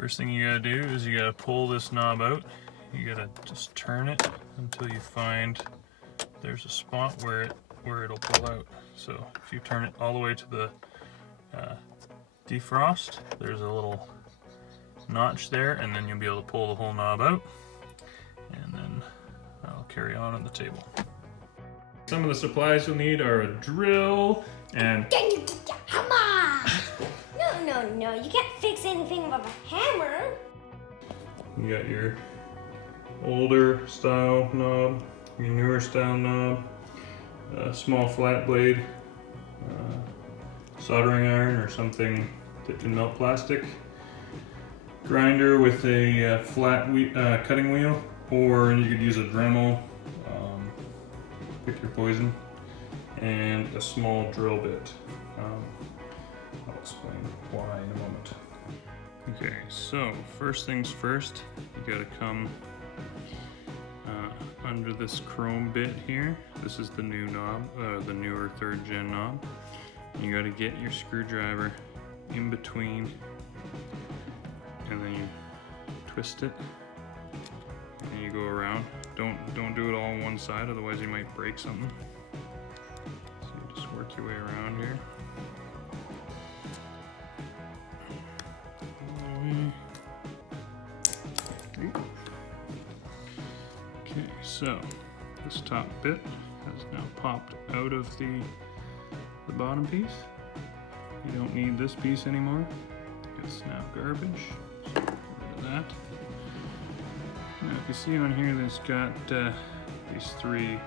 First thing you gotta do is you gotta pull this knob out. You gotta just turn it until you find there's a spot where it'll pull out. So if you turn it all the way to the defrost, there's a little notch there, and then you'll be able to pull the whole knob out, and then I'll carry on the table. Some of the supplies you'll need are a drill and hammer. No, you can't fix anything with a hammer. you got your older style knob, your newer style knob, a small flat blade, soldering iron or something that can melt plastic, grinder with a flat cutting wheel, or you could use a Dremel, pick your poison, and a small drill bit. I'll explain why in a moment. Okay, so first things first, you gotta come under this chrome bit here. This is the new knob, the newer 3rd gen knob. You gotta get your screwdriver in between, and then you twist it, and you go around. Don't do it all on one side, otherwise you might break something. So you just work your way around here. Okay, so this top bit has now popped out of the bottom piece. You don't need this piece anymore. It's now garbage. So get rid of that. Now if you see on here, there's got these 3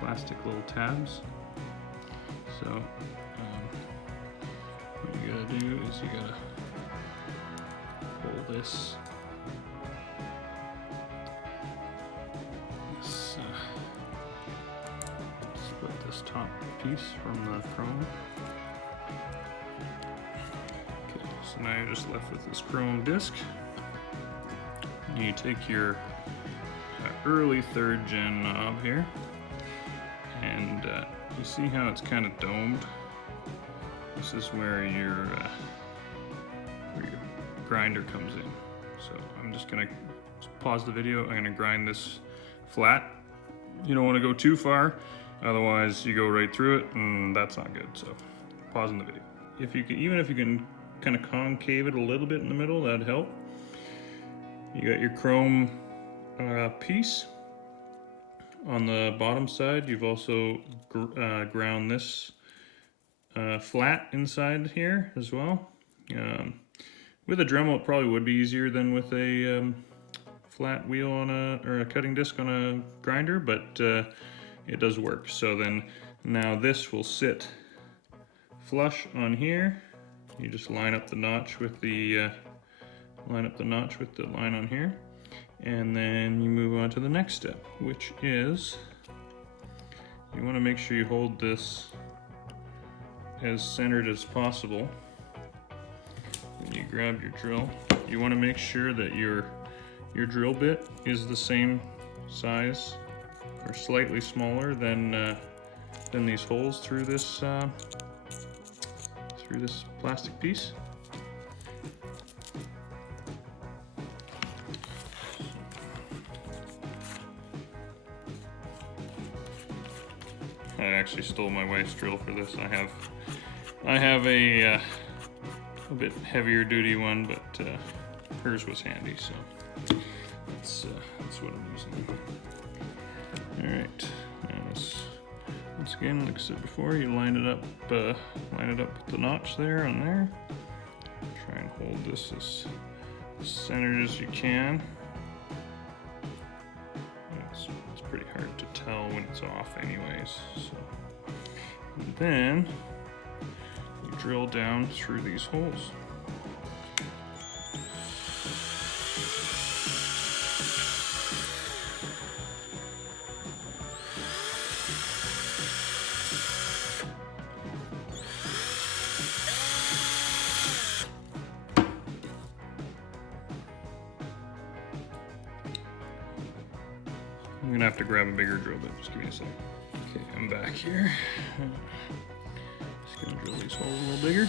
plastic little tabs. So what you gotta do is you gotta pull this split this top piece from the chrome. Okay, so now you're just left with this chrome disc. You take your early 3rd gen knob here, and you see how it's kind of domed. This is where your grinder comes in. So I'm just gonna pause the video. I'm gonna grind this flat. You don't want to go too far, otherwise you go right through it, and that's not good. So pausing the video. If you can, even if you can kind of concave it a little bit in the middle, that'd help. You got your chrome piece on the bottom side. You've also ground this flat inside here as well. With a Dremel, it probably would be easier than with a flat wheel on or a cutting disc on a grinder, but it does work. So then now this will sit flush on here. You just line up the notch with the line on here, and then you move on to the next step, which is you want to make sure you hold this as centered as possible. When you grab your drill, you want to make sure that your drill bit is the same size or slightly smaller than these holes through this plastic piece. I actually stole my wife's drill for this. I have a bit heavier duty one, but hers was handy, so that's what I'm using. All right, now once again, like I said before, you line it up with the notch there on there. Try and hold this as centered as you can. It's pretty hard to tell when it's off anyways. So, and then you drill down through these holes. I'm gonna have to grab a bigger drill bit, just give me a second. Okay, I'm back here. Just gonna drill these holes a little bigger.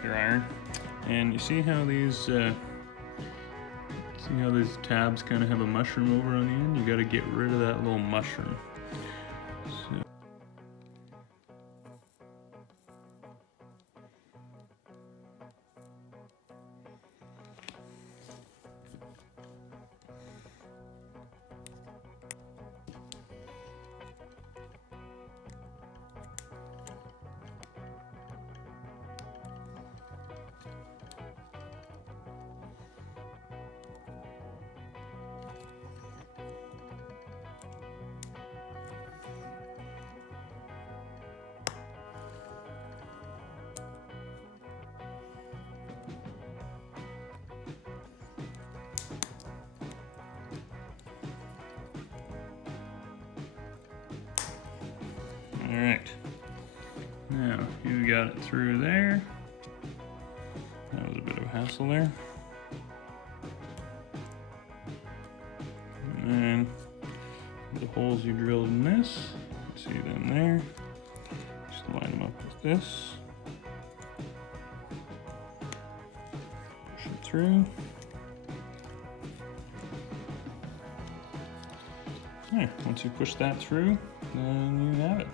conductor iron. And you see how these tabs kind of have a mushroom over on the end? You got to get rid of that little mushroom. So, all right, now you got it through there. That was a bit of a hassle there. And then the holes you drilled in this, you see them there. Just line them up with this. Push it through. There, once you push that through, then you have it.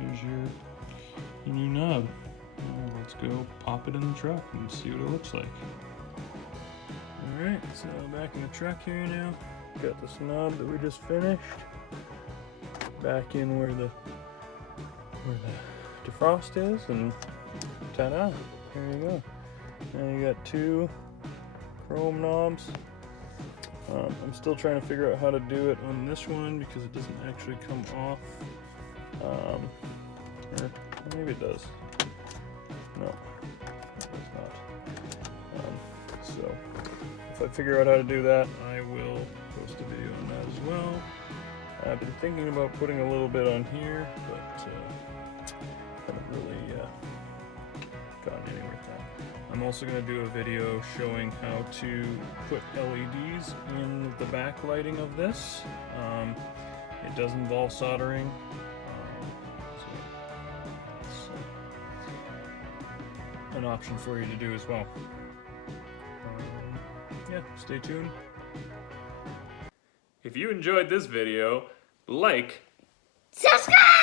There's your new nub. Now let's go pop it in the truck and see what it looks like. Alright, so back in the truck here now. Got this nub that we just finished. Back in where the defrost is, and ta-da, there you go. Now you got two chrome knobs. I'm still trying to figure out how to do it on this one because it doesn't actually come off. Or maybe it does. No, it does not. So if I figure out how to do that, I will post a video on that as well. I've been thinking about putting a little bit on here, but haven't really gotten anywhere with that. I'm also going to do a video showing how to put LEDs in the backlighting of this. It does involve soldering. So it's an option for you to do as well. Yeah, stay tuned. If you enjoyed this video, like, subscribe!